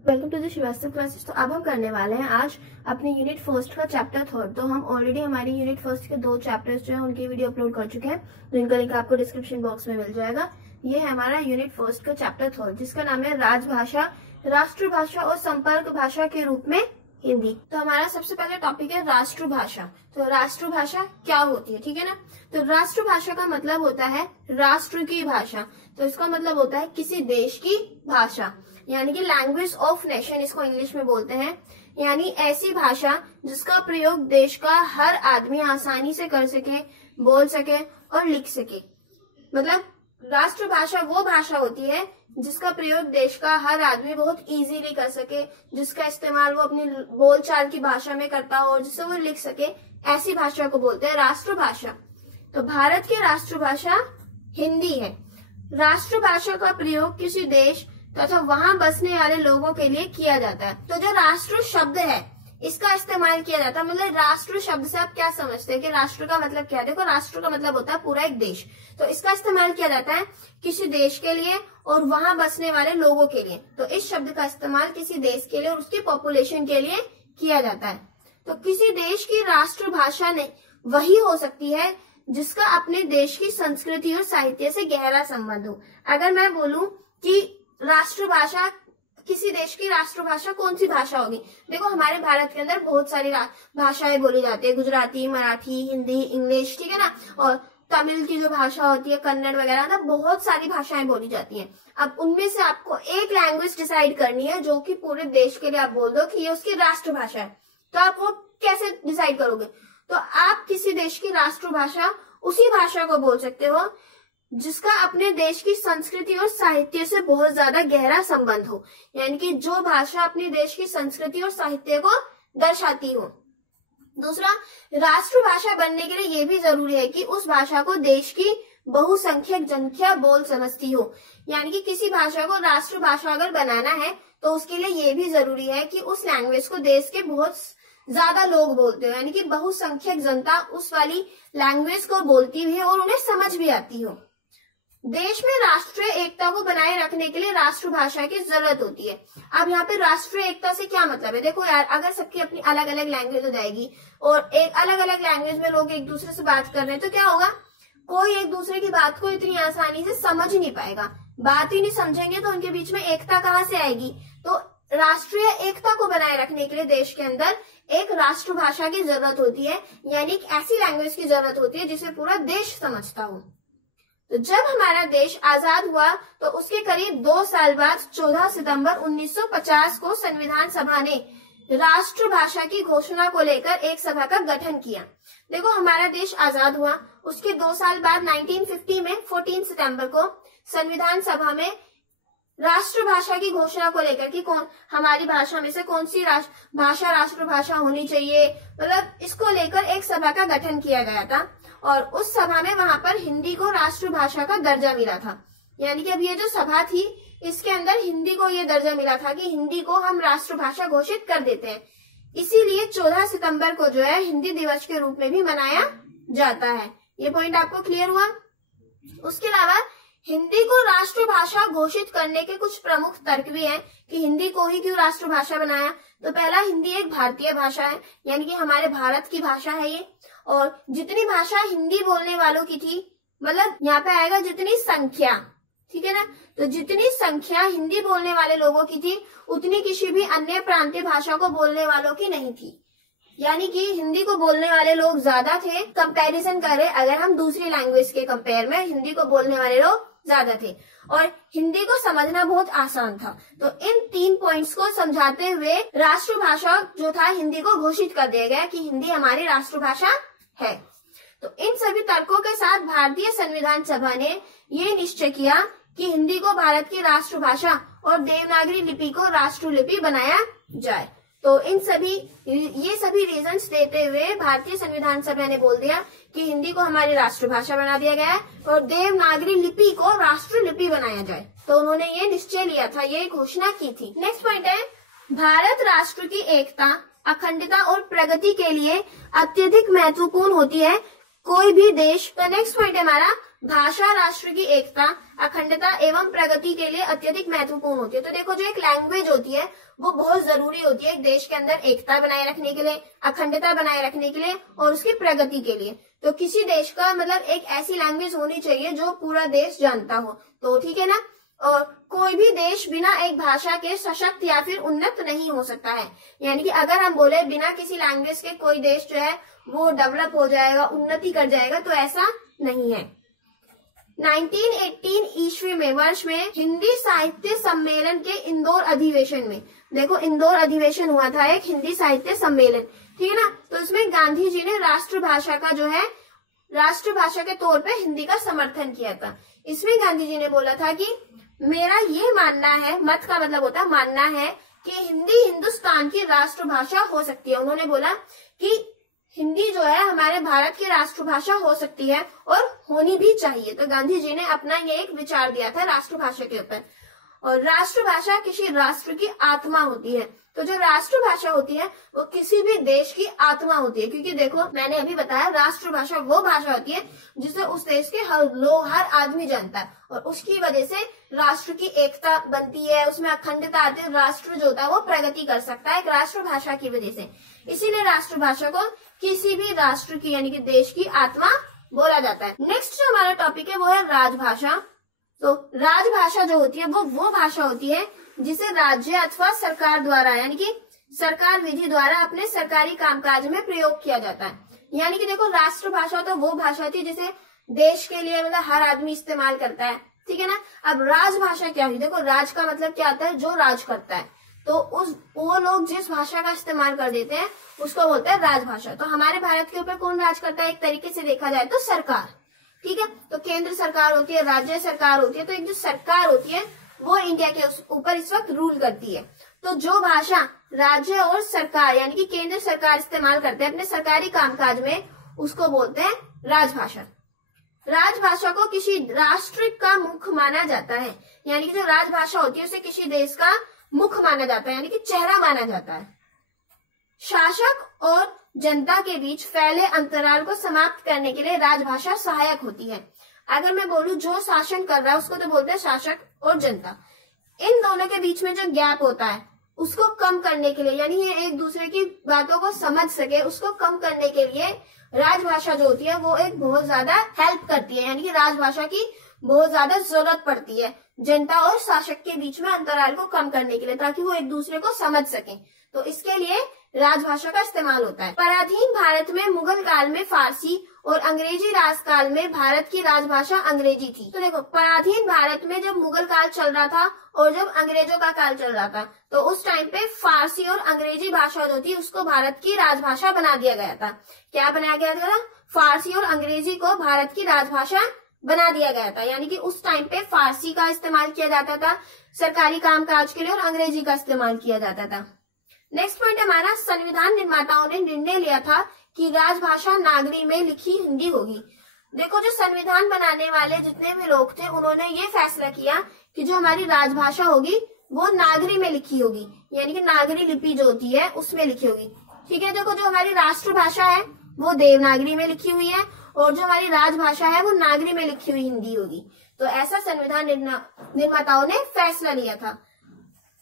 Welcome to the Srivastava classes. तो अब हम करने वाले हैं आज अपने यूनिट फर्स्ट का चैप्टर थर्ड। तो हम ऑलरेडी हमारी यूनिट फर्स्ट के 2 चैप्टर्स जो है उनकी वीडियो अपलोड कर चुके हैं, जिनका लिंक आपको डिस्क्रिप्शन बॉक्स में मिल जाएगा। ये है हमारा यूनिट फर्स्ट का चैप्टर थर्ड, जिसका नाम है राजभाषा, राष्ट्रभाषा और संपर्क भाषा के रूप में हिंदी। तो हमारा सबसे पहले टॉपिक है राष्ट्रभाषा। तो राष्ट्रभाषा क्या होती है, ठीक है ना। तो राष्ट्रभाषा का मतलब होता है राष्ट्र की भाषा। तो इसका मतलब होता है किसी देश की भाषा, यानी कि लैंग्वेज ऑफ नेशन इसको इंग्लिश में बोलते हैं। यानी ऐसी भाषा जिसका प्रयोग देश का हर आदमी आसानी से कर सके, बोल सके और लिख सके। मतलब राष्ट्रभाषा वो भाषा होती है जिसका प्रयोग देश का हर आदमी बहुत इजीली कर सके, जिसका इस्तेमाल वो अपनी बोलचाल की भाषा में करता हो, जिससे वो लिख सके। ऐसी भाषा को बोलते हैं राष्ट्रभाषा। तो भारत की राष्ट्रभाषा हिंदी है। राष्ट्रभाषा का प्रयोग किसी देश तथा वहां बसने वाले लोगों के लिए किया जाता है। तो जो राष्ट्र शब्द है इसका इस्तेमाल किया जाता है। मतलब राष्ट्र शब्द से आप क्या समझते हैं कि राष्ट्र का मतलब क्या है। देखो, राष्ट्र का मतलब होता है पूरा एक देश। तो इसका इस्तेमाल किया जाता है किसी देश के लिए और वहां बसने वाले लोगों के लिए। तो इस शब्द का इस्तेमाल किसी देश के लिए और उसकी पॉपुलेशन के लिए किया जाता है। तो किसी देश की राष्ट्रभाषा ने वही हो सकती है जिसका अपने देश की संस्कृति और साहित्य से गहरा संबंध हो। अगर मैं बोलूं कि राष्ट्रभाषा, किसी देश की राष्ट्रभाषा कौन सी भाषा होगी। देखो, हमारे भारत के अंदर बहुत सारी भाषाएं बोली जाती है, गुजराती, मराठी, हिंदी, इंग्लिश, ठीक है ना। और तमिल की जो भाषा होती है, कन्नड़ वगैरह, मतलब बहुत सारी भाषाएं बोली जाती हैं। अब उनमें से आपको एक लैंग्वेज डिसाइड करनी है जो कि पूरे देश के लिए आप बोल दो कि ये उसकी राष्ट्रभाषा है। तो आप वो कैसे डिसाइड करोगे। तो आप किसी देश की राष्ट्रभाषा उसी भाषा को बोल सकते हो जिसका अपने देश की संस्कृति और साहित्य से बहुत ज्यादा गहरा संबंध हो। यानी कि जो भाषा अपने देश की संस्कृति और साहित्य को दर्शाती हो। दूसरा, राष्ट्रभाषा बनने के लिए यह भी जरूरी है कि उस भाषा को देश की बहुसंख्यक जनता बोल समझती हो। यानी कि किसी भाषा को राष्ट्रभाषा अगर बनाना है तो उसके लिए यह भी जरूरी है कि उस लैंग्वेज को देश के बहुत ज्यादा लोग बोलते हो, यानी कि बहुसंख्यक जनता उस वाली लैंग्वेज को बोलती भी है और उन्हें समझ भी आती हो। देश में राष्ट्रीय एकता को बनाए रखने के लिए राष्ट्रभाषा की जरूरत होती है। अब यहाँ पे राष्ट्रीय एकता से क्या मतलब है। देखो यार, अगर सबकी अपनी अलग अलग लैंग्वेज हो जाएगी और एक अलग अलग लैंग्वेज में लोग एक दूसरे से बात कर रहे हैं तो क्या होगा, कोई एक दूसरे की बात को इतनी आसानी से समझ नहीं पाएगा। बात ही नहीं समझेंगे तो उनके बीच में एकता कहाँ से आएगी। तो राष्ट्रीय एकता को बनाए रखने के लिए देश के अंदर एक राष्ट्रभाषा की जरूरत होती है, यानी एक ऐसी लैंग्वेज की जरूरत होती है जिसे पूरा देश समझता हो। तो जब हमारा देश आजाद हुआ तो उसके करीब 2 साल बाद 14 सितंबर 1950 को संविधान सभा ने राष्ट्रभाषा की घोषणा को लेकर एक सभा का गठन किया। देखो, हमारा देश आजाद हुआ, उसके 2 साल बाद 1950 में 14 सितंबर को संविधान सभा में राष्ट्रभाषा की घोषणा को लेकर कि कौन हमारी भाषा में से कौन सी भाषा राष्ट्रभाषा होनी चाहिए, मतलब इसको लेकर एक सभा का गठन किया गया था। और उस सभा में वहां पर हिंदी को राष्ट्रभाषा का दर्जा मिला था। यानी कि अब ये जो सभा थी इसके अंदर हिंदी को ये दर्जा मिला था कि हिंदी को हम राष्ट्रभाषा घोषित कर देते हैं। इसीलिए 14 सितंबर को जो है हिंदी दिवस के रूप में भी मनाया जाता है। ये पॉइंट आपको क्लियर हुआ। उसके अलावा हिंदी को राष्ट्रभाषा घोषित करने के कुछ प्रमुख तर्क भी हैं कि हिंदी को ही क्यों राष्ट्रभाषा बनाया। तो पहला, हिंदी एक भारतीय भाषा है, यानी कि हमारे भारत की भाषा है ये। और जितनी भाषा हिंदी बोलने वालों की थी, मतलब यहाँ पे आएगा जितनी संख्या, ठीक है ना। तो जितनी संख्या हिंदी बोलने वाले लोगों की थी उतनी किसी भी अन्य प्रांतीय भाषा को बोलने वालों की नहीं थी। यानी कि हिंदी को बोलने वाले लोग ज्यादा थे। कंपैरिजन करें अगर हम दूसरी लैंग्वेज के कंपेयर में, हिंदी को बोलने वाले लोग ज्यादा थे और हिंदी को समझना बहुत आसान था। तो इन 3 पॉइंट्स को समझाते हुए राष्ट्रभाषा जो था हिंदी को घोषित कर दिया गया कि हिंदी हमारी राष्ट्रभाषा है। तो इन सभी तर्कों के साथ भारतीय संविधान सभा ने ये निश्चय किया कि हिंदी को भारत की राष्ट्रभाषा और देवनागरी लिपि को राष्ट्रलिपि बनाया जाए। तो ये सभी रीजंस देते हुए भारतीय संविधान सभा ने बोल दिया कि हिंदी को हमारी राष्ट्रभाषा बना दिया गया है और देवनागरी लिपि को राष्ट्रलिपि बनाया जाए। तो उन्होंने ये निश्चय लिया था, ये घोषणा की थी। नेक्स्ट पॉइंट है, भारत राष्ट्र की एकता, अखंडता और प्रगति के लिए अत्यधिक महत्वपूर्ण होती है कोई भी देश। तो नेक्स्ट पॉइंट है हमारा, भाषा राष्ट्र की एकता, अखंडता एवं प्रगति के लिए अत्यधिक महत्वपूर्ण होती है। तो देखो जो एक लैंग्वेज होती है वो बहुत जरूरी होती है एक देश के अंदर एकता बनाए रखने के लिए, अखंडता बनाए रखने के लिए और उसकी प्रगति के लिए। तो किसी देश का मतलब एक ऐसी लैंग्वेज होनी चाहिए जो पूरा देश जानता हो, तो ठीक है ना। और कोई भी देश बिना एक भाषा के सशक्त या फिर उन्नत नहीं हो सकता है। यानी कि अगर हम बोले बिना किसी लैंग्वेज के कोई देश जो है वो डेवलप हो जाएगा, उन्नति कर जाएगा, तो ऐसा नहीं है। 1918 ईस्वी में वर्ष में हिंदी साहित्य सम्मेलन के इंदौर अधिवेशन में, देखो इंदौर अधिवेशन हुआ था एक हिंदी साहित्य सम्मेलन, ठीक है ना। तो इसमें गांधी जी ने राष्ट्रभाषा का जो है राष्ट्रभाषा के तौर पे हिंदी का समर्थन किया था। इसमें गांधी जी ने बोला था कि मेरा ये मानना है, मत का मतलब होता है मानना है, कि हिंदी हिंदुस्तान की राष्ट्रभाषा हो सकती है। उन्होंने बोला कि हिंदी जो है हमारे भारत की राष्ट्रभाषा हो सकती है और होनी भी चाहिए। तो गांधी जी ने अपना ये एक विचार दिया था राष्ट्रभाषा के ऊपर। और राष्ट्रभाषा किसी राष्ट्र की आत्मा होती है। तो जो राष्ट्रभाषा होती है वो किसी भी देश की आत्मा होती है, क्योंकि देखो मैंने अभी बताया राष्ट्रभाषा वो भाषा होती है जिसे उस देश के हर आदमी जानता है और उसकी वजह से राष्ट्र की एकता बनती है, उसमें अखंडता आती है, राष्ट्र जो होता है वो प्रगति कर सकता है एक राष्ट्रभाषा की वजह से। इसीलिए राष्ट्रभाषा को किसी भी राष्ट्र की यानी कि देश की आत्मा बोला जाता है। नेक्स्ट जो हमारा टॉपिक है वो है राजभाषा। तो राजभाषा जो होती है वो भाषा होती है जिसे राज्य अथवा सरकार द्वारा यानी कि सरकार विधि द्वारा अपने सरकारी कामकाज में प्रयोग किया जाता है। यानी कि देखो राष्ट्रभाषा तो वो भाषा थी जिसे देश के लिए मतलब हर आदमी इस्तेमाल करता है, ठीक है ना। अब राजभाषा क्या हुई, देखो राज का मतलब क्या आता है, जो राज करता है। तो वो लोग जिस भाषा का इस्तेमाल कर देते हैं उसको बोलते हैं राजभाषा। तो हमारे भारत के ऊपर कौन राज करता है, एक तरीके से देखा जाए तो सरकार, ठीक है। तो केंद्र सरकार होती है, राज्य सरकार होती है। तो एक जो सरकार होती है वो इंडिया के ऊपर इस वक्त रूल करती है। तो जो भाषा राज्य और सरकार यानी कि केंद्र सरकार इस्तेमाल करते हैं अपने सरकारी कामकाज में उसको बोलते हैं राजभाषा। राजभाषा को किसी राष्ट्र का मुख्य माना जाता है, यानी कि जो राजभाषा होती है उसे किसी देश का मुख्य माना जाता है यानी कि चेहरा माना जाता है। शासक और जनता के बीच फैले अंतराल को समाप्त करने के लिए राजभाषा सहायक होती है। अगर मैं बोलूं जो शासन कर रहा है उसको तो बोलते हैं शासक और जनता। इन दोनों के बीच में जो गैप होता है उसको कम करने के लिए यानी ये एक दूसरे की बातों को समझ सके उसको कम करने के लिए राजभाषा जो होती है वो एक बहुत ज्यादा हेल्प करती है। यानी कि राजभाषा की बहुत ज्यादा जरूरत पड़ती है जनता और शासक के बीच में अंतराल को कम करने के लिए, ताकि वो एक दूसरे को समझ सके। तो इसके लिए राजभाषा का इस्तेमाल होता है। पराधीन भारत में मुगल काल में फारसी और अंग्रेजी राजकाल में भारत की राजभाषा अंग्रेजी थी। तो देखो पराधीन भारत में जब मुगल काल चल रहा था और जब अंग्रेजों का काल चल रहा था तो उस टाइम पे फारसी और अंग्रेजी भाषा जो थी उसको भारत की राजभाषा बना दिया गया था। क्या बनाया गया था, फारसी और अंग्रेजी को भारत की राजभाषा बना दिया गया था। यानी कि उस टाइम पे फारसी का इस्तेमाल किया जाता था सरकारी कामकाज के लिए और अंग्रेजी का इस्तेमाल किया जाता था। नेक्स्ट पॉइंट हमारा, संविधान निर्माताओं ने निर्णय लिया था कि राजभाषा नागरी में लिखी हिंदी होगी। देखो जो संविधान बनाने वाले जितने भी लोग थे उन्होंने ये फैसला किया कि जो हमारी राजभाषा होगी वो नागरी में लिखी होगी, यानी कि नागरी लिपि जो होती है उसमें लिखी होगी, ठीक है। देखो जो हमारी राष्ट्रभाषा है वो देवनागरी में लिखी हुई है और जो हमारी राजभाषा है वो नागरी में लिखी हुई हिंदी होगी। तो ऐसा संविधान निर्माताओं ने फैसला लिया था।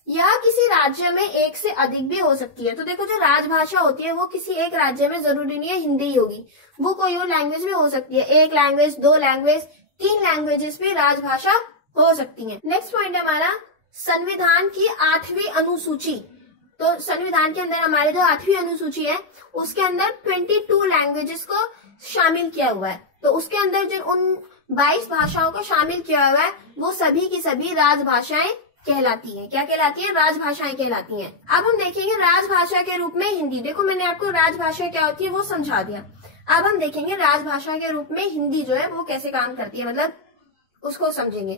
यह किसी राज्य में एक से अधिक भी हो सकती है। तो देखो जो राजभाषा होती है वो किसी एक राज्य में जरूरी नहीं है हिंदी ही होगी, वो कोई और लैंग्वेज भी हो सकती है। एक लैंग्वेज, दो लैंग्वेज, तीन लैंग्वेजेस भी राजभाषा हो सकती है। नेक्स्ट पॉइंट हमारा, संविधान की 8वीं अनुसूची। तो संविधान के अंदर हमारे जो 8वीं अनुसूची है उसके अंदर 22 लैंग्वेजेस को शामिल किया हुआ है। तो उसके अंदर जो उन 22 भाषाओं को शामिल किया हुआ है वो सभी की सभी राजभाषाएं कहलाती हैं। क्या कहलाती है, राजभाषाएं कहलाती हैं। अब हम देखेंगे राजभाषा के रूप में हिंदी। देखो मैंने आपको राजभाषा क्या होती है वो समझा दिया। अब हम देखेंगे राजभाषा के रूप में हिंदी जो है वो कैसे काम करती है, मतलब उसको समझेंगे।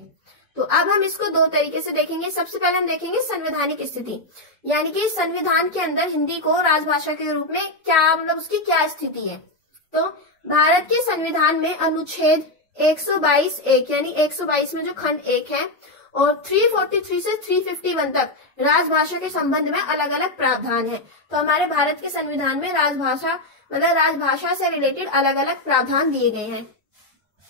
तो अब हम इसको दो तरीके से देखेंगे। सबसे पहले हम देखेंगे संवैधानिक स्थिति, यानी कि संविधान के अंदर हिंदी को राजभाषा के रूप में क्या मतलब उसकी क्या स्थिति है। तो भारत के संविधान में अनुच्छेद 122(1) यानी 122 में जो खंड 1 है और 343 से 351 तक राजभाषा के संबंध में अलग अलग प्रावधान है। तो हमारे भारत के संविधान में राजभाषा मतलब राजभाषा से रिलेटेड अलग अलग प्रावधान दिए गए हैं।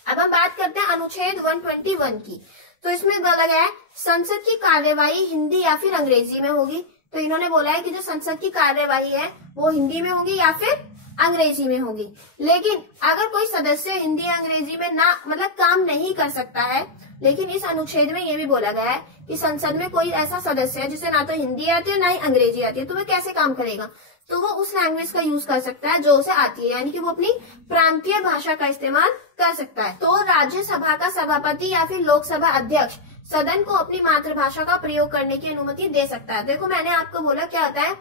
अब हम बात करते हैं अनुच्छेद 121 की। तो इसमें बोला गया है संसद की कार्यवाही हिंदी या फिर अंग्रेजी में होगी। तो इन्होंने बोला है कि जो संसद की कार्यवाही है वो हिंदी में होगी या फिर अंग्रेजी में होगी। लेकिन अगर कोई सदस्य हिंदी या अंग्रेजी में ना मतलब काम नहीं कर सकता है, लेकिन इस अनुच्छेद में ये भी बोला गया है कि संसद में कोई ऐसा सदस्य है जिसे ना तो हिंदी आती है ना ही अंग्रेजी आती है, तो वह कैसे काम करेगा? तो वो उस लैंग्वेज का यूज कर सकता है जो उसे आती है, यानी कि वो अपनी प्रांतीय भाषा का इस्तेमाल कर सकता है। तो राज्यसभा का सभापति या फिर लोकसभा अध्यक्ष सदन को अपनी मातृभाषा का प्रयोग करने की अनुमति दे सकता है। देखो मैंने आपको बोला क्या होता है,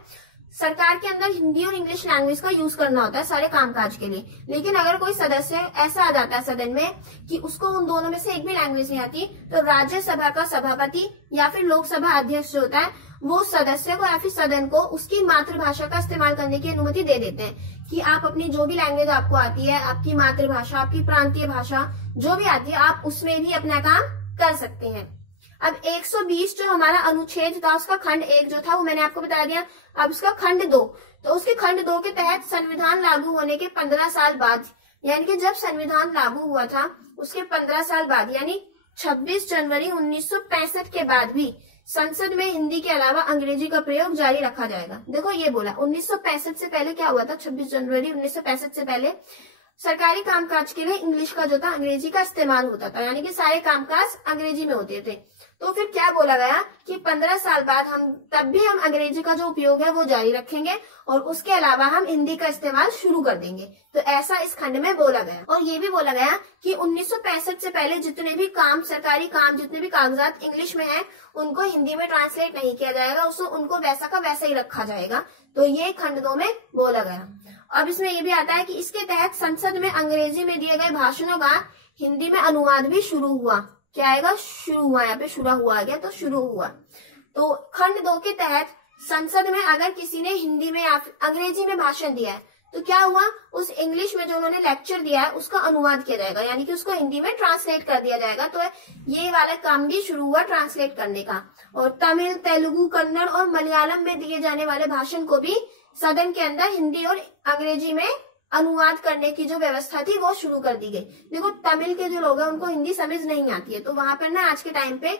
सरकार के अंदर हिंदी और इंग्लिश लैंग्वेज का यूज करना होता है सारे कामकाज के लिए। लेकिन अगर कोई सदस्य ऐसा आ जाता है सदन में कि उसको उन दोनों में से एक भी लैंग्वेज नहीं आती, तो राज्यसभा का सभापति या फिर लोकसभा अध्यक्ष जो होता है वो सदस्य को या फिर सदन को उसकी मातृभाषा का इस्तेमाल करने की अनुमति दे देते हैं कि आप अपनी जो भी लैंग्वेज आपको आती है, आपकी मातृभाषा, आपकी प्रांतीय भाषा जो भी आती है, आप उसमें भी अपना काम कर सकते हैं। अब 120 जो हमारा अनुच्छेद था उसका खंड 1 जो था वो मैंने आपको बता दिया। अब उसका खंड 2, तो उसके खंड 2 के तहत संविधान लागू होने के 15 साल बाद, यानी कि जब संविधान लागू हुआ था उसके 15 साल बाद, यानी 26 जनवरी 1965 के बाद भी संसद में हिंदी के अलावा अंग्रेजी का प्रयोग जारी रखा जाएगा। देखो ये बोला 1965 से पहले क्या हुआ था, 26 जनवरी 1965 से पहले सरकारी कामकाज के लिए इंग्लिश का जो था अंग्रेजी का इस्तेमाल होता था, यानी कि सारे कामकाज अंग्रेजी में होते थे। तो फिर क्या बोला गया कि 15 साल बाद तब भी हम अंग्रेजी का जो उपयोग है वो जारी रखेंगे और उसके अलावा हम हिंदी का इस्तेमाल शुरू कर देंगे। तो ऐसा इस खंड में बोला गया। और ये भी बोला गया कि 1965 से पहले जितने भी काम, सरकारी काम, जितने भी कागजात इंग्लिश में है उनको हिंदी में ट्रांसलेट नहीं किया जाएगा, उनको वैसा का वैसा ही रखा जाएगा। तो ये खंड 2 में बोला गया। अब इसमें ये भी आता है कि इसके तहत संसद में अंग्रेजी में दिए गए भाषणों का हिंदी में अनुवाद भी शुरू हुआ। क्या आएगा? शुरू हुआ, यहाँ पे शुरू हुआ आ गया तो शुरू हुआ। तो खंड 2 के तहत संसद में अगर किसी ने हिंदी में या अंग्रेजी में भाषण दिया है तो क्या हुआ, उस इंग्लिश में जो उन्होंने लेक्चर दिया है उसका अनुवाद किया जाएगा, यानी कि उसको हिंदी में ट्रांसलेट कर दिया जाएगा। तो ये वाला काम भी शुरू हुआ ट्रांसलेट करने का। और तमिल, तेलुगु, कन्नड़ और मलयालम में दिए जाने वाले भाषण को भी सदन के अंदर हिंदी और अंग्रेजी में अनुवाद करने की जो व्यवस्था थी वो शुरू कर दी गई। देखो तमिल के जो लोग हैं उनको हिंदी समझ नहीं आती है, तो वहां पर ना आज के टाइम पे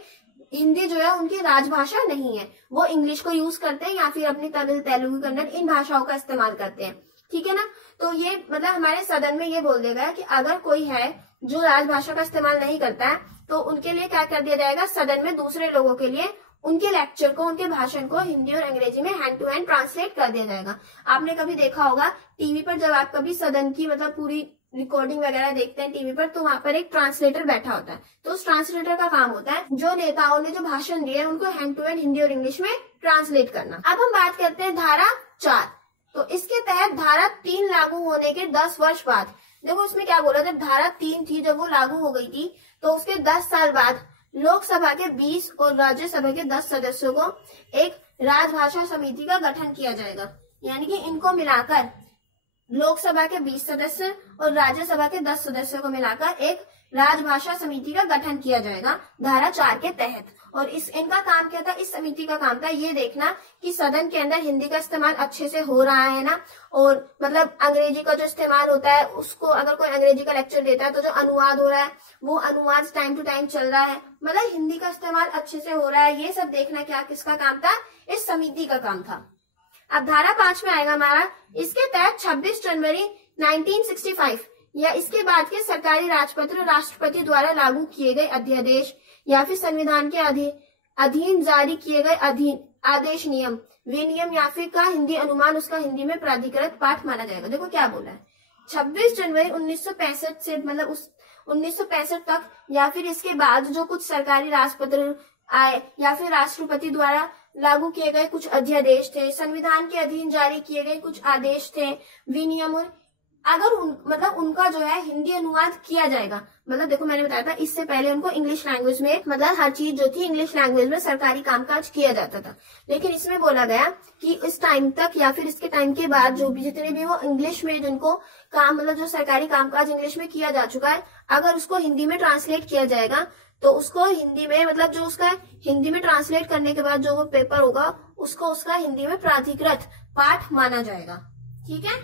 हिंदी जो है उनकी राजभाषा नहीं है, वो इंग्लिश को यूज करते हैं या फिर अपनी तमिल, तेलुगु, कन्नड़ इन भाषाओं का इस्तेमाल करते हैं। ठीक है ना। तो ये मतलब हमारे सदन में ये बोल देगा कि अगर कोई है जो राजभाषा का इस्तेमाल नहीं करता है तो उनके लिए क्या कर दिया जाएगा, सदन में दूसरे लोगों के लिए उनके लेक्चर को, उनके भाषण को हिंदी और अंग्रेजी में हैंड टू हैंड ट्रांसलेट कर दिया जाएगा। आपने कभी देखा होगा टीवी पर, जब आप कभी सदन की मतलब पूरी रिकॉर्डिंग वगैरह देखते हैं टीवी पर, तो वहां पर एक ट्रांसलेटर बैठा होता है। तो उस ट्रांसलेटर का काम होता है जो नेताओं ने जो भाषण दिए उनको हैंड टू हैंड हिंदी और इंग्लिश में ट्रांसलेट करना। अब हम बात करते हैं धारा 4। तो इसके तहत धारा 3 लागू होने के 10 वर्ष बाद, देखो उसमें क्या बोला, जब धारा 3 थी जब वो लागू हो गई थी तो उसके 10 साल बाद लोकसभा के 20 और राज्यसभा के 10 सदस्यों को एक राजभाषा समिति का गठन किया जाएगा। यानी कि इनको मिलाकर लोकसभा के 20 सदस्य और राज्यसभा के 10 सदस्यों को मिलाकर एक राजभाषा समिति का गठन किया जाएगा धारा 4 के तहत। और इनका काम क्या था, इस समिति का काम था ये देखना कि सदन के अंदर हिंदी का इस्तेमाल अच्छे से हो रहा है ना, और मतलब अंग्रेजी का जो इस्तेमाल होता है उसको, अगर कोई अंग्रेजी का लेक्चर देता है तो जो अनुवाद हो रहा है वो अनुवाद टाइम टू टाइम चल रहा है, मतलब हिंदी का इस्तेमाल अच्छे से हो रहा है। ये सब देखना क्या किसका काम था, इस समिति का काम था। अब धारा 5 में आएगा हमारा, इसके तहत 26 जनवरी 1965 या इसके बाद के सरकारी राजपत्र राष्ट्रपति द्वारा लागू किए गए अध्यादेश या फिर संविधान के अधीन जारी किए गए आदेश, नियम, विनियम या फिर का हिंदी अनुमान उसका हिंदी में प्राधिकृत पाठ माना जाएगा। देखो क्या बोला है, 26 जनवरी 1965 से मतलब उस 1965 तक या फिर इसके बाद जो कुछ सरकारी राजपत्र आए या फिर राष्ट्रपति द्वारा लागू किए गए कुछ अध्यादेश थे, संविधान के अधीन जारी किए गए कुछ आदेश थे, विनियम, अगर मतलब उनका जो है हिंदी अनुवाद किया जाएगा। मतलब देखो मैंने बताया था इससे पहले उनको इंग्लिश लैंग्वेज में, मतलब हर चीज जो थी इंग्लिश लैंग्वेज में सरकारी कामकाज किया जाता था। लेकिन इसमें बोला गया कि इस टाइम तक या फिर इसके टाइम के बाद जो भी जितने भी वो इंग्लिश में जिनको काम, मतलब जो सरकारी कामकाज इंग्लिश में किया जा चुका है, अगर उसको हिंदी में ट्रांसलेट किया जाएगा तो उसको हिंदी में, मतलब जो उसका हिंदी में ट्रांसलेट करने के बाद जो वो पेपर होगा उसको उसका हिंदी में प्राधिकृत पाठ माना जाएगा। ठीक है।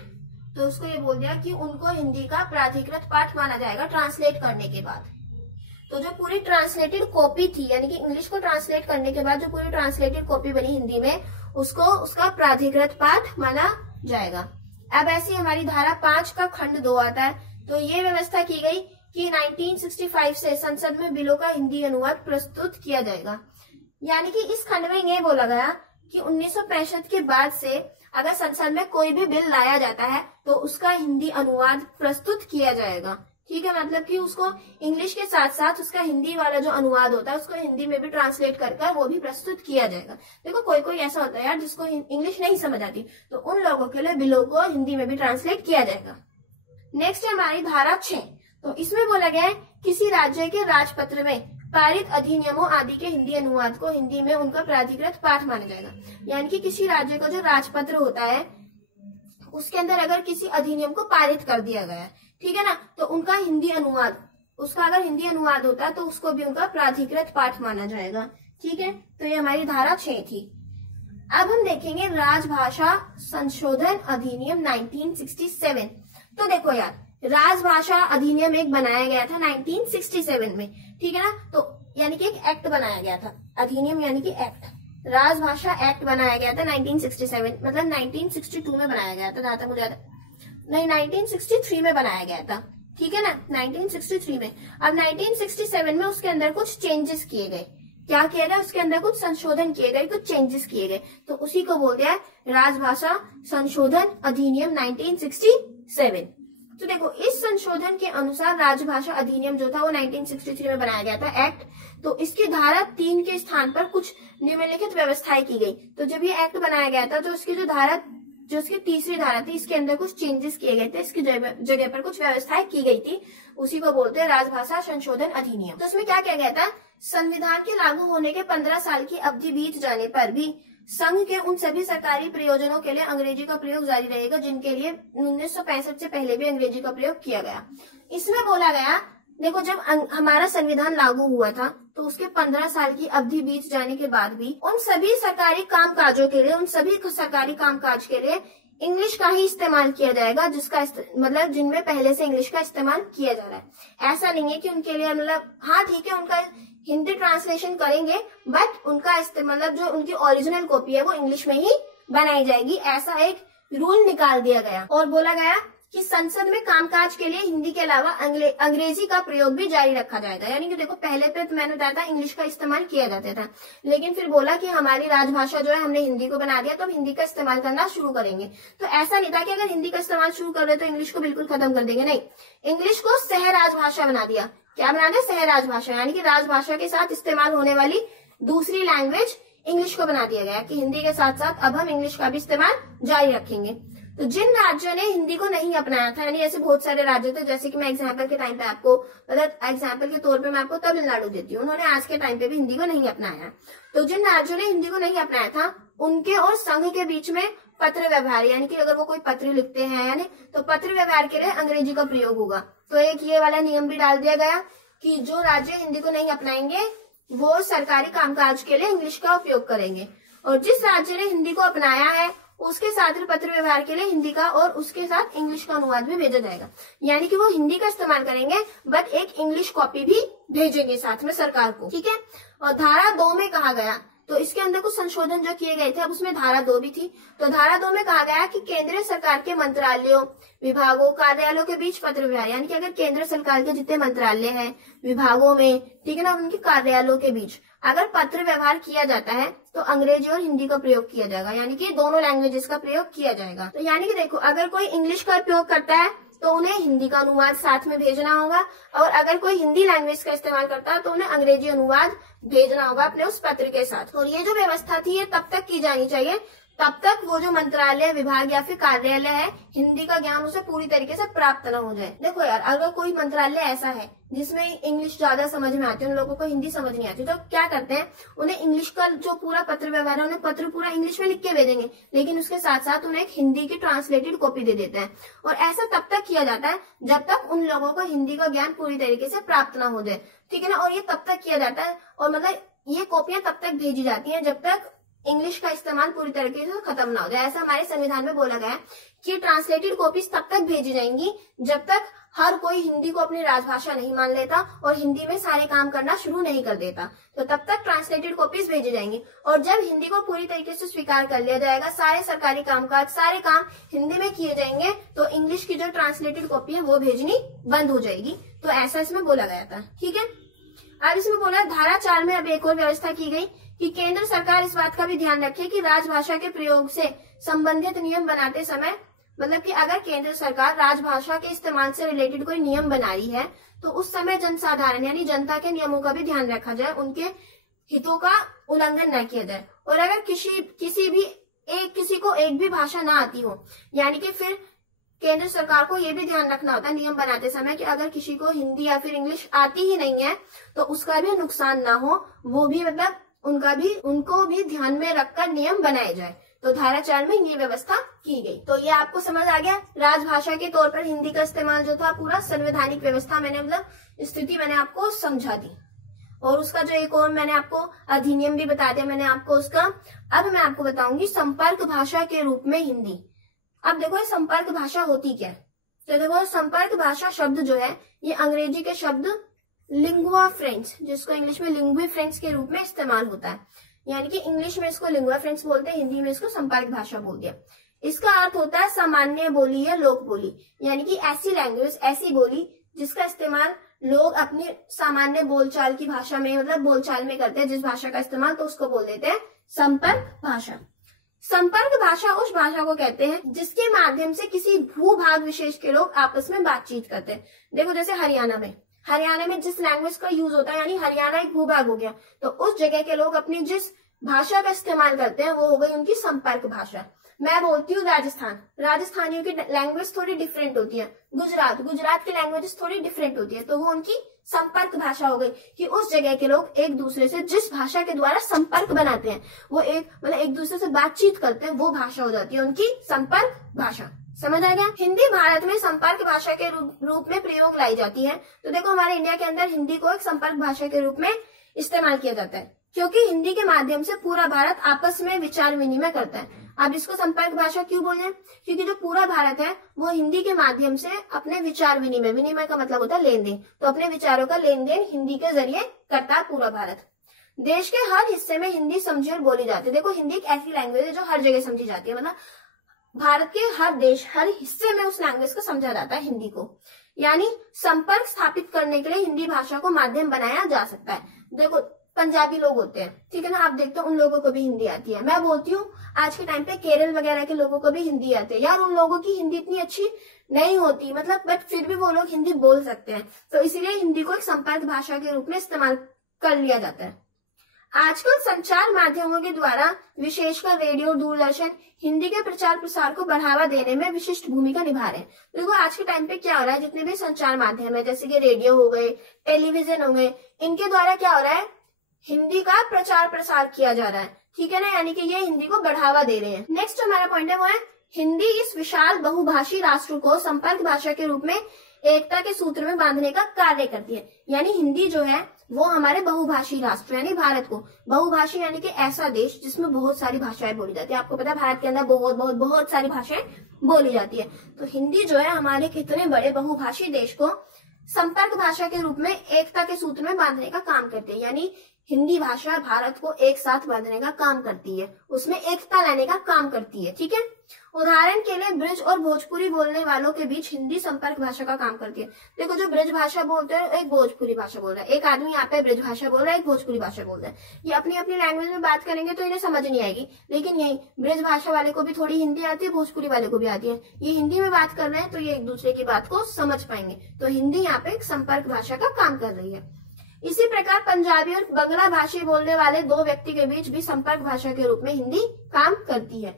तो उसको ये बोल दिया कि उनको हिंदी का प्राधिकृत पाठ माना जाएगा ट्रांसलेट करने के बाद। तो जो पूरी ट्रांसलेटेड कॉपी थी, यानी कि इंग्लिश को ट्रांसलेट करने के बाद जो पूरी ट्रांसलेटेड कॉपी बनी हिंदी में, उसको उसका प्राधिकृत पाठ माना जाएगा। अब ऐसी हमारी धारा 5 का खंड 2 आता है। तो ये व्यवस्था की गई कि 1965 से संसद में बिलों का हिंदी अनुवाद प्रस्तुत किया जाएगा। यानी कि इस खंड में ये बोला गया कि 1965 के बाद से अगर संसद में कोई भी बिल लाया जाता है तो उसका हिंदी अनुवाद प्रस्तुत किया जाएगा। ठीक है, मतलब कि उसको इंग्लिश के साथ साथ उसका हिंदी वाला जो अनुवाद होता है उसको हिंदी में भी ट्रांसलेट कर वो भी प्रस्तुत किया जाएगा। देखो कोई कोई ऐसा होता है यार जिसको इंग्लिश नहीं समझ आती, तो उन लोगों के लिए बिलों को हिंदी में भी ट्रांसलेट किया जाएगा। नेक्स्ट है हमारी धारा 6। तो इसमें बोला गया है किसी राज्य के राजपत्र में पारित अधिनियमों आदि के हिंदी अनुवाद को हिंदी में उनका प्राधिकृत पाठ माना जाएगा। यानी कि किसी राज्य का जो राजपत्र होता है उसके अंदर अगर किसी अधिनियम को पारित कर दिया गया है, ठीक है ना, तो उनका हिंदी अनुवाद, उसका अगर हिंदी अनुवाद होता है तो उसको भी उनका प्राधिकृत पाठ माना जाएगा। ठीक है, तो ये हमारी धारा 6 थी। अब हम देखेंगे राजभाषा संशोधन अधिनियम 1967। तो देखो यार, राजभाषा अधिनियम एक बनाया गया था 1967 में, ठीक है ना, तो यानी कि एक एक्ट बनाया गया था। अधिनियम यानी कि एक्ट, राजभाषा एक्ट बनाया गया था 1967, मतलब 1962 में बनाया गया था, जहां तक मुझे याद है। नहीं, 1963 में बनाया गया था, ठीक है ना, 1963 में। अब 1967 में उसके अंदर कुछ चेंजेस किए गए। क्या किया गया? उसके अंदर कुछ संशोधन किए गए, कुछ चेंजेस किए गए, तो उसी को बोलते हैं राजभाषा संशोधन अधिनियम 1967। तो देखो, इस संशोधन के अनुसार राजभाषा अधिनियम जो था वो 1963 में बनाया गया था एक्ट। तो इसकी धारा 3 के स्थान पर कुछ निम्नलिखित व्यवस्थाएं की गई। तो जब ये एक्ट बनाया गया था तो उसकी जो उसकी तीसरी धारा थी, इसके अंदर कुछ चेंजेस किए गए थे, इसकी जगह पर कुछ व्यवस्थाएं की गई थी, उसी को बोलते हैं राजभाषा संशोधन अधिनियम। तो उसमें क्या किया गया था? संविधान के लागू होने के 15 साल की अवधि बीत जाने पर भी संघ के उन सभी सरकारी प्रयोजनों के लिए अंग्रेजी का प्रयोग जारी रहेगा जिनके लिए 1965 से पहले भी अंग्रेजी का प्रयोग किया गया। इसमें बोला गया, देखो, जब हमारा संविधान लागू हुआ था तो उसके 15 साल की अवधि बीत जाने के बाद भी उन सभी सरकारी कामकाजों के लिए, उन सभी सरकारी कामकाज के लिए इंग्लिश का ही इस्तेमाल किया जाएगा, जिसका मतलब जिनमें पहले से इंग्लिश का इस्तेमाल किया जा रहा है। ऐसा नहीं है कि उनके लिए मतलब, हाँ ठीक है, उनका हिंदी ट्रांसलेशन करेंगे, बट उनका मतलब जो उनकी ओरिजिनल कॉपी है वो इंग्लिश में ही बनाई जाएगी, ऐसा एक रूल निकाल दिया गया। और बोला गया कि संसद में कामकाज के लिए हिंदी के अलावा अंग्रेजी का प्रयोग भी जारी रखा जाएगा। यानी कि देखो, पहले पे तो मैंने बताया था इंग्लिश का इस्तेमाल किया जाता था, लेकिन फिर बोला कि हमारी राजभाषा जो है हमने हिंदी को बना दिया तो अब हिंदी का इस्तेमाल करना शुरू करेंगे। तो ऐसा नहीं था कि अगर हिंदी का इस्तेमाल शुरू कर रहे तो इंग्लिश को बिल्कुल खत्म कर देंगे, नहीं, इंग्लिश को सह राजभाषा बना दिया। क्या बना दिया? सह राजभाषा, यानी कि राजभाषा के साथ इस्तेमाल होने वाली दूसरी लैंग्वेज इंग्लिश को बना दिया गया कि हिंदी के साथ साथ अब हम इंग्लिश का भी इस्तेमाल जारी रखेंगे। तो जिन राज्यों ने हिंदी को नहीं अपनाया था, यानी ऐसे बहुत सारे राज्य थे, जैसे कि मैं एग्जाम्पल के टाइम पे आपको, मतलब एग्जाम्पल के तौर पे मैं आपको तमिलनाडु देती हूँ, उन्होंने आज के टाइम पे भी हिंदी को नहीं अपनाया। तो जिन राज्यों ने हिंदी को नहीं अपनाया था उनके और संघ के बीच में पत्र व्यवहार, यानी कि अगर वो कोई पत्र लिखते हैं यानी, तो पत्र व्यवहार के लिए अंग्रेजी का प्रयोग होगा। तो एक ये वाला नियम भी डाल दिया गया कि जो राज्य हिंदी को नहीं अपनाएंगे वो सरकारी कामकाज के लिए इंग्लिश का उपयोग करेंगे, और जिस राज्य ने हिंदी को अपनाया है उसके साथ पत्र व्यवहार के लिए हिंदी का और उसके साथ इंग्लिश का अनुवाद भी भेजा जाएगा। यानी कि वो हिंदी का इस्तेमाल करेंगे बट एक इंग्लिश कॉपी भी भेजेंगे साथ में सरकार को, ठीक है। और धारा 2 में कहा गया, तो इसके अंदर कुछ संशोधन जो किए गए थे, अब उसमें धारा 2 भी थी। तो धारा 2 में कहा गया कि केंद्रीय सरकार के मंत्रालयों, विभागों, कार्यालयों के बीच पत्र व्यवहार, यानी कि अगर केंद्र सरकार के जितने मंत्रालय हैं, विभागों में, ठीक है ना, उनके कार्यालयों के बीच अगर पत्र व्यवहार किया जाता है तो अंग्रेजी और हिंदी का प्रयोग किया जाएगा, यानी कि दोनों लैंग्वेजेस का प्रयोग किया जाएगा। तो यानी कि देखो, अगर कोई इंग्लिश का प्रयोग करता है तो उन्हें हिंदी का अनुवाद साथ में भेजना होगा, और अगर कोई हिंदी लैंग्वेज का इस्तेमाल करता है तो उन्हें अंग्रेजी अनुवाद भेजना होगा अपने उस पत्र के साथ। और ये जो व्यवस्था थी ये तब तक की जानी चाहिए तब तक वो जो मंत्रालय, विभाग या फिर कार्यालय है, हिंदी का ज्ञान उसे पूरी तरीके से प्राप्त न हो जाए। देखो यार, अगर कोई मंत्रालय ऐसा है जिसमें इंग्लिश ज्यादा समझ में आती है, उन लोगों को हिंदी समझ नहीं आती, तो क्या करते हैं, उन्हें इंग्लिश का जो पूरा पत्र व्यवहार है उन्हें पत्र पूरा इंग्लिश में लिख के भेजेंगे, लेकिन उसके साथ साथ उन्हें एक हिंदी की ट्रांसलेटेड कॉपी दे देते हैं। और ऐसा तब तक किया जाता है जब तक उन लोगों को हिंदी का ज्ञान पूरी तरीके से प्राप्त न हो जाए, ठीक है ना। और ये तब तक किया जाता है, और मतलब ये कॉपियां तब तक भेजी जाती हैं जब तक इंग्लिश का इस्तेमाल पूरी तरीके से खत्म ना हो जाए। ऐसा हमारे संविधान में बोला गया है कि ट्रांसलेटेड कॉपीज तब तक भेजी जाएंगी जब तक हर कोई हिंदी को अपनी राजभाषा नहीं मान लेता और हिंदी में सारे काम करना शुरू नहीं कर देता, तो तब तक ट्रांसलेटेड कॉपीज भेजी जाएंगी। और जब हिंदी को पूरी तरीके से स्वीकार कर लिया जाएगा, सारे सरकारी कामकाज, सारे काम हिंदी में किए जाएंगे, तो इंग्लिश की जो ट्रांसलेटेड कॉपी है वो भेजनी बंद हो जाएगी। तो ऐसा इसमें बोला गया था। ठीक है, अब इसमें बोला धारा 4 में अब एक और व्यवस्था की गई कि केंद्र सरकार इस बात का भी ध्यान रखे कि राजभाषा के प्रयोग से संबंधित नियम बनाते समय, मतलब कि अगर केंद्र सरकार राजभाषा के इस्तेमाल से रिलेटेड कोई नियम बना रही है तो उस समय जनसाधारण यानी जनता के नियमों का भी ध्यान रखा जाए, उनके हितों का उल्लंघन न किया जाए। और अगर किसी को एक भी भाषा ना आती हो, यानी कि फिर केंद्र सरकार को ये भी ध्यान रखना होता है नियम बनाते समय कि अगर किसी को हिंदी या फिर इंग्लिश आती ही नहीं है तो उसका भी नुकसान ना हो, वो भी मतलब उनको भी ध्यान में रखकर नियम बनाए जाए। तो धारा 4 में ये व्यवस्था की गई। तो ये आपको समझ आ गया, राजभाषा के तौर पर हिंदी का इस्तेमाल जो था पूरा संवैधानिक व्यवस्था मैंने मतलब स्थिति मैंने आपको समझा दी। और उसका जो एक और मैंने आपको अधिनियम भी बता दिया मैंने आपको उसका। अब मैं आपको बताऊंगी संपर्क भाषा के रूप में हिंदी। अब देखो ये संपर्क भाषा होती क्या है। तो देखो संपर्क भाषा शब्द जो है ये अंग्रेजी के शब्द लिंगुआ फ्रेंच, जिसको इंग्लिश में लिंग्वी फ्रेंच के रूप में इस्तेमाल होता है, यानी कि इंग्लिश में इसको लिंगुआ फ्रेंच बोलते हैं, हिंदी में इसको संपर्क भाषा बोल दिया। इसका अर्थ होता है सामान्य बोली या लोक बोली, यानी कि ऐसी लैंग्वेज, ऐसी बोली जिसका इस्तेमाल लोग अपनी सामान्य बोलचाल की भाषा में मतलब बोलचाल में करते हैं, जिस भाषा का इस्तेमाल, तो उसको बोल देते हैं संपर्क भाषा। संपर्क भाषा उस भाषा को कहते हैं जिसके माध्यम से किसी भूभाग विशेष के लोग आपस में बातचीत करते हैं। देखो जैसे हरियाणा में जिस लैंग्वेज का यूज होता है, यानी हरियाणा एक भूभाग हो गया, तो उस जगह के लोग अपनी जिस भाषा का इस्तेमाल करते हैं वो हो गई उनकी संपर्क भाषा। मैं बोलती हूँ राजस्थानियों की लैंग्वेज थोड़ी डिफरेंट होती है, गुजरात की लैंग्वेज थोड़ी डिफरेंट होती है, तो वो उनकी संपर्क भाषा हो गई कि उस जगह के लोग एक दूसरे से जिस भाषा के द्वारा संपर्क बनाते हैं, वो एक दूसरे से बातचीत करते हैं, वो भाषा हो जाती है उनकी संपर्क भाषा। समझ आ गया। हिंदी भारत में संपर्क भाषा के रूप में प्रयोग लाई जाती है। तो देखो हमारे इंडिया के अंदर हिंदी को एक संपर्क भाषा के रूप में इस्तेमाल किया जाता है, क्योंकि हिंदी के माध्यम से पूरा भारत आपस में विचार विनिमय करता है। अब इसको संपर्क भाषा क्यों बोले? क्योंकि जो पूरा भारत है वो हिंदी के माध्यम से अपने विचार विनिमय का मतलब होता है लेन देन, तो अपने विचारों का लेन देन हिंदी के जरिए करता है पूरा भारत। देश के हर हिस्से में हिंदी समझी और बोली जाती है। देखो हिंदी एक ऐसी लैंग्वेज है जो हर जगह समझी जाती है, मतलब भारत के हर हिस्से में उस लैंग्वेज को समझा जाता है हिंदी को, यानी संपर्क स्थापित करने के लिए हिंदी भाषा को माध्यम बनाया जा सकता है। देखो पंजाबी लोग होते हैं, ठीक है ना, आप देखते हो उन लोगों को भी हिंदी आती है। मैं बोलती हूँ आज के टाइम पे केरल वगैरह के लोगों को भी हिंदी आती है। यार उन लोगों की हिंदी इतनी अच्छी नहीं होती, मतलब बट फिर भी वो लोग हिंदी बोल सकते हैं, तो इसीलिए हिंदी को एक संपर्क भाषा के रूप में इस्तेमाल कर लिया जाता है। आजकल संचार माध्यमों के द्वारा विशेषकर रेडियो, दूरदर्शन हिंदी के प्रचार प्रसार को बढ़ावा देने में विशिष्ट भूमिका निभा रहे हैं। देखो आज के टाइम पे क्या हो रहा है, जितने भी संचार माध्यम है जैसे कि रेडियो हो गए, टेलीविजन हो गए, इनके द्वारा क्या हो रहा है, हिंदी का प्रचार प्रसार किया जा रहा है, ठीक है ना, यानी कि ये हिंदी को बढ़ावा दे रहे हैं। नेक्स्ट हमारा पॉइंट है वो है हिंदी इस विशाल बहुभाषी राष्ट्र को संपर्क भाषा के रूप में एकता के सूत्र में बांधने का कार्य करती है। यानी हिंदी जो है वो हमारे बहुभाषी राष्ट्र यानी भारत को, बहुभाषी यानी कि ऐसा देश जिसमें बहुत सारी भाषाएं बोली जाती है। आपको पता है भारत के अंदर बहुत सारी भाषाएं बोली जाती है, तो हिंदी जो है हमारे कितने बड़े बहुभाषी देश को संपर्क भाषा के रूप में एकता के सूत्र में बांधने का काम करती है। यानी हिंदी भाषा भारत को एक साथ बांधने का काम करती है, उसमें एकता लाने का काम करती है, ठीक है। उदाहरण के लिए ब्रज और भोजपुरी बोलने वालों के बीच हिंदी संपर्क भाषा का काम करती है। देखो जो ब्रज भाषा बोलते हैं एक भोजपुरी भाषा बोल रहा है, एक आदमी यहाँ पे ब्रज भाषा बोल रहा है, एक भोजपुरी भाषा बोल रहा है, ये अपनी अपनी लैंग्वेज में बात करेंगे तो इन्हें समझ नहीं आएगी, लेकिन यही ब्रज भाषा वाले को भी थोड़ी हिंदी आती है, भोजपुरी वाले को भी आती है, ये हिंदी में बात कर रहे हैं तो ये एक दूसरे की बात को समझ पाएंगे। तो हिंदी यहाँ पे एक संपर्क भाषा का काम कर रही है। इसी प्रकार पंजाबी और बंगला भाषी बोलने वाले दो व्यक्ति के बीच भी संपर्क भाषा के रूप में हिंदी काम करती है।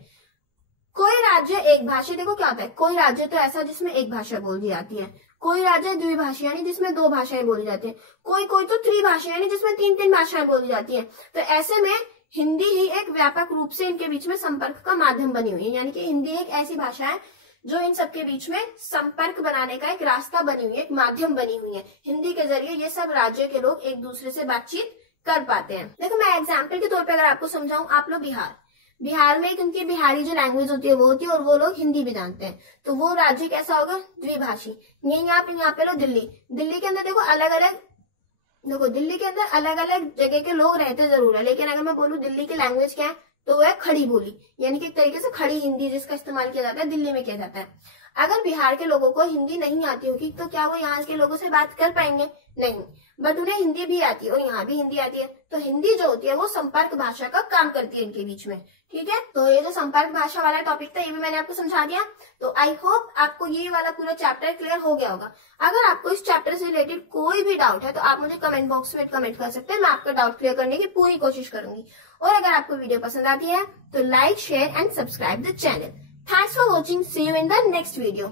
कोई राज्य एक भाषी, देखो क्या होता है, कोई राज्य तो ऐसा जिसमें एक भाषा बोली जाती है, कोई राज्य द्विभाषी यानी जिसमें दो भाषाएं बोली जाती है, कोई तो त्रिभाषी यानी जिसमें तीन भाषाएं बोली जाती है। तो ऐसे में हिंदी ही एक व्यापक रूप से इनके बीच में संपर्क का माध्यम बनी हुई है, यानी कि हिंदी एक ऐसी भाषा है जो इन सबके बीच में संपर्क बनाने का एक रास्ता बनी हुई है, एक माध्यम बनी हुई है। हिंदी के जरिए ये सब राज्य के लोग एक दूसरे से बातचीत कर पाते हैं। देखो मैं एग्जाम्पल के तौर पे अगर आपको समझाऊं, आप लोग बिहार में उनकी बिहारी जो लैंग्वेज होती है वो होती है, और वो लोग हिंदी भी जानते हैं, तो वो राज्य कैसा होगा, द्विभाषी। यही यहाँ पे लो दिल्ली के अंदर देखो दिल्ली के अंदर अलग अलग जगह के लोग रहते जरूर है, लेकिन अगर मैं बोलूँ दिल्ली की लैंग्वेज क्या है, तो वो है खड़ी बोली, यानी कि एक तरीके से खड़ी हिंदी जिसका इस्तेमाल किया जाता है दिल्ली में किया जाता है। अगर बिहार के लोगों को हिंदी नहीं आती होगी तो क्या वो यहाँ के लोगों से बात कर पाएंगे, नहीं, बट उन्हें हिंदी भी आती है और यहाँ भी हिंदी आती है। तो हिंदी जो होती है वो संपर्क भाषा का काम करती है इनके बीच में, ठीक है। तो ये जो संपर्क भाषा वाला टॉपिक था ये भी मैंने आपको समझा दिया। तो आई होप आपको ये वाला पूरा चैप्टर क्लियर हो गया होगा। अगर आपको इस चैप्टर से रिलेटेड कोई भी डाउट है तो आप मुझे कमेंट बॉक्स में कमेंट कर सकते हैं, मैं आपका डाउट क्लियर करने की पूरी कोशिश करूंगी। और अगर आपको वीडियो पसंद आती है तो like, share and subscribe the channel. Thanks for watching. See you in the next video.